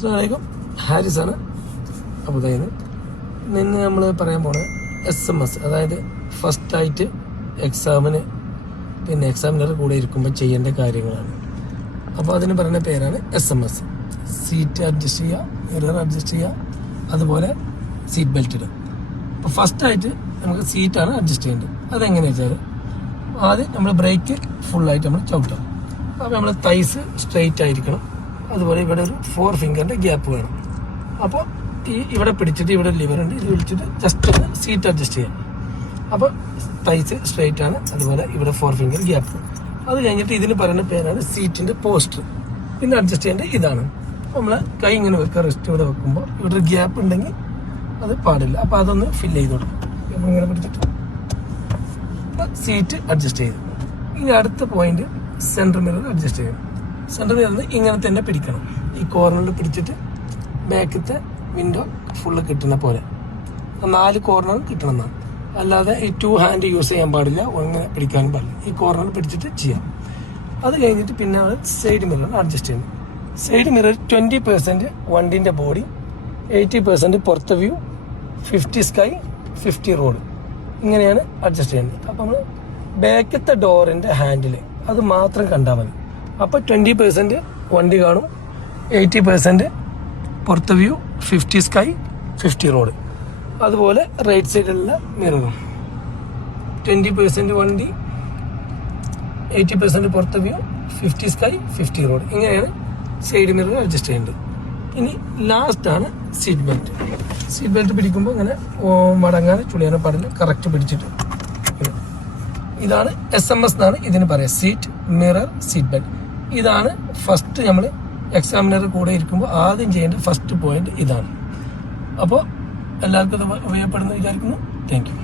അസ്സലാമു അലൈക്കും, ഹാരിസാണ് അബുദാബിയിൽ നിന്ന്. നമ്മൾ പറയാൻ പോണത് SMS, അതായത് ഫസ്റ്റായിട്ട് എക്സാമിന് പിന്നെ എക്സാമിനർ കൂടെ ഇരിക്കുമ്പോൾ ചെയ്യേണ്ട കാര്യങ്ങളാണ്. അപ്പോൾ അതിന് പറയുന്ന പേരാണ് SMS. സീറ്റ് അഡ്ജസ്റ്റ് ചെയ്യുക, മിറർ അഡ്ജസ്റ്റ് ചെയ്യുക, അതുപോലെ സീറ്റ് ബെൽറ്റ് ഇടുക. അപ്പോൾ ഫസ്റ്റായിട്ട് നമുക്ക് സീറ്റാണ് അഡ്ജസ്റ്റ് ചെയ്യേണ്ടത്. അതെങ്ങനെയാണെന്ന് വെച്ചാൽ ആദ്യം നമ്മൾ ബ്രേക്ക് ഫുള്ളായിട്ട് നമ്മൾ ചവിട്ടണം. അപ്പോൾ നമ്മൾ തൈസ് സ്ട്രെയിറ്റ് ആയിരിക്കണം. അതുപോലെ ഇവിടെ ഒരു 4 ഫിംഗറിൻ്റെ ഗ്യാപ്പ് വേണം. അപ്പോൾ ഇവിടെ പിടിച്ചിട്ട് ഇവിടെ ലിവർ ഉണ്ട്, ഇത് പിടിച്ചിട്ട് ജസ്റ്റ് ഒന്ന് സീറ്റ് അഡ്ജസ്റ്റ് ചെയ്യാം. അപ്പോൾ തൈസ് സ്ട്രെയിറ്റ് ആണ്. അതുപോലെ ഇവിടെ 4 ഫിംഗർ ഗ്യാപ്പ്. അത് കഴിഞ്ഞിട്ട് ഇതിന് പറയുന്ന പേരാണ് സീറ്റിൻ്റെ പോസ്റ്റർ. പിന്നെ അഡ്ജസ്റ്റ് ചെയ്യേണ്ടത് ഇതാണ്. നമ്മൾ കൈ ഇങ്ങനെ വെക്കുക, റെസ്റ്റ് ഇവിടെ വെക്കുമ്പോൾ ഇവിടെ ഒരു ഗ്യാപ്പ് ഉണ്ടെങ്കിൽ അത് പാടില്ല. അപ്പോൾ അതൊന്ന് ഫില്ല് ചെയ്ത് കൊടുക്കും. അപ്പോൾ ഇങ്ങനെ പിടിച്ചിട്ട് സീറ്റ് അഡ്ജസ്റ്റ് ചെയ്തു. ഇനി അടുത്ത പോയിന്റ് സെൻട്രൽ മിറർ അഡ്ജസ്റ്റ് ചെയ്യണം. സെൻട്രൽ മിററിൽ ഇങ്ങനെ തന്നെ പിടിക്കണം. ഈ കോർണറിൽ പിടിച്ചിട്ട് ബാക്കത്തെ വിൻഡോ ഫുള്ള് കിട്ടുന്ന പോലെ 4 കോർണർ കിട്ടണം എന്നാണ്. അല്ലാതെ ഈ 2 ഹാൻഡ് യൂസ് ചെയ്യാൻ പാടില്ല, അങ്ങനെ പിടിക്കാനും പാടില്ല. ഈ കോർണർ പിടിച്ചിട്ട് ചെയ്യാം. അത് കഴിഞ്ഞിട്ട് പിന്നെ സൈഡ് മിറർ അഡ്ജസ്റ്റ് ചെയ്യണം. സൈഡ് മിറർ 20% വണ്ടിൻ്റെ ബോഡി, 80% പുറത്തെ വ്യൂ, 50 സ്കൈ, 50 റോഡ്, ഇങ്ങനെയാണ് അഡ്ജസ്റ്റ് ചെയ്യുന്നത്. അപ്പം നമ്മൾ ബാക്കത്തെ ഡോറിൻ്റെ ഹാൻഡിൽ അത് മാത്രം കണ്ടാൽ മതി. അപ്പോൾ 20% വണ്ടി കാണും, 80% പുറത്തെ വ്യൂ, 50 സ്കൈ, 50 റോഡ്. അതുപോലെ റൈറ്റ് സൈഡിലുള്ള മിററും 20% വണ്ടി, 80% പുറത്തെ വ്യൂ, 50 സ്കൈ, 50 റോഡ്, ഇങ്ങനെയാണ് സൈഡ് മിറർ അഡ്ജസ്റ്റ് ചെയ്യേണ്ടത്. ഇനി ലാസ്റ്റാണ് സീറ്റ് ബെൽറ്റ്. സീറ്റ് ബെൽറ്റ് പിടിക്കുമ്പോൾ ഇങ്ങനെ മടങ്ങാതെ ചുളിയാനും പാടില്ല, കറക്റ്റ് പിടിച്ചിട്ട്. ഇതാണ് SMS എന്നാണ് ഇതിന് പറയാം, സീറ്റ് മിറർ സീറ്റ് ബെൽറ്റ്. ഇതാണ് ഫസ്റ്റ് നമ്മൾ എക്സാമിനർ കൂടെ ഇരിക്കുമ്പോൾ ആദ്യം ചെയ്യേണ്ട ഫസ്റ്റ് പോയിന്റ് ഇതാണ്. അപ്പോൾ എല്ലാവർക്കും ഇത് ഉപയോഗപ്പെടുന്നു വിചാരിക്കുന്നു. Thank you.